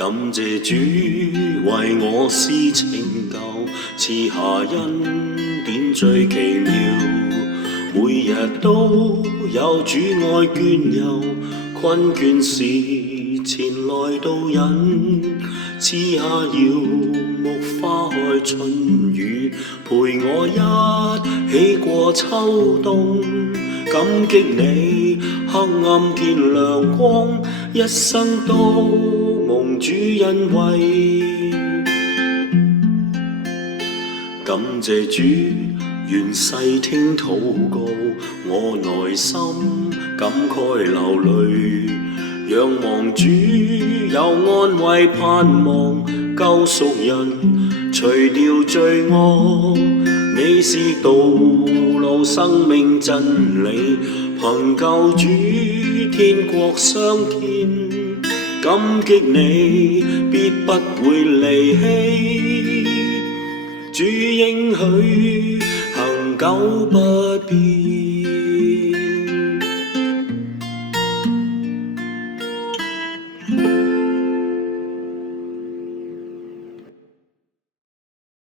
感謝主為我施拯救，賜下恩典最奇妙，每日都有主愛眷佑，困倦時前來導引，賜下搖木花開春雨，陪我一起過秋冬。感激你黑暗見亮光，一生都蒙主恩惠。感謝主願細聽禱告，我內心感慨流淚，仰望主有安慰盼望，救贖人除掉罪惡。你是道路生命真理，憑救主天國相見。感激你必不會離棄，主應許恆久不變。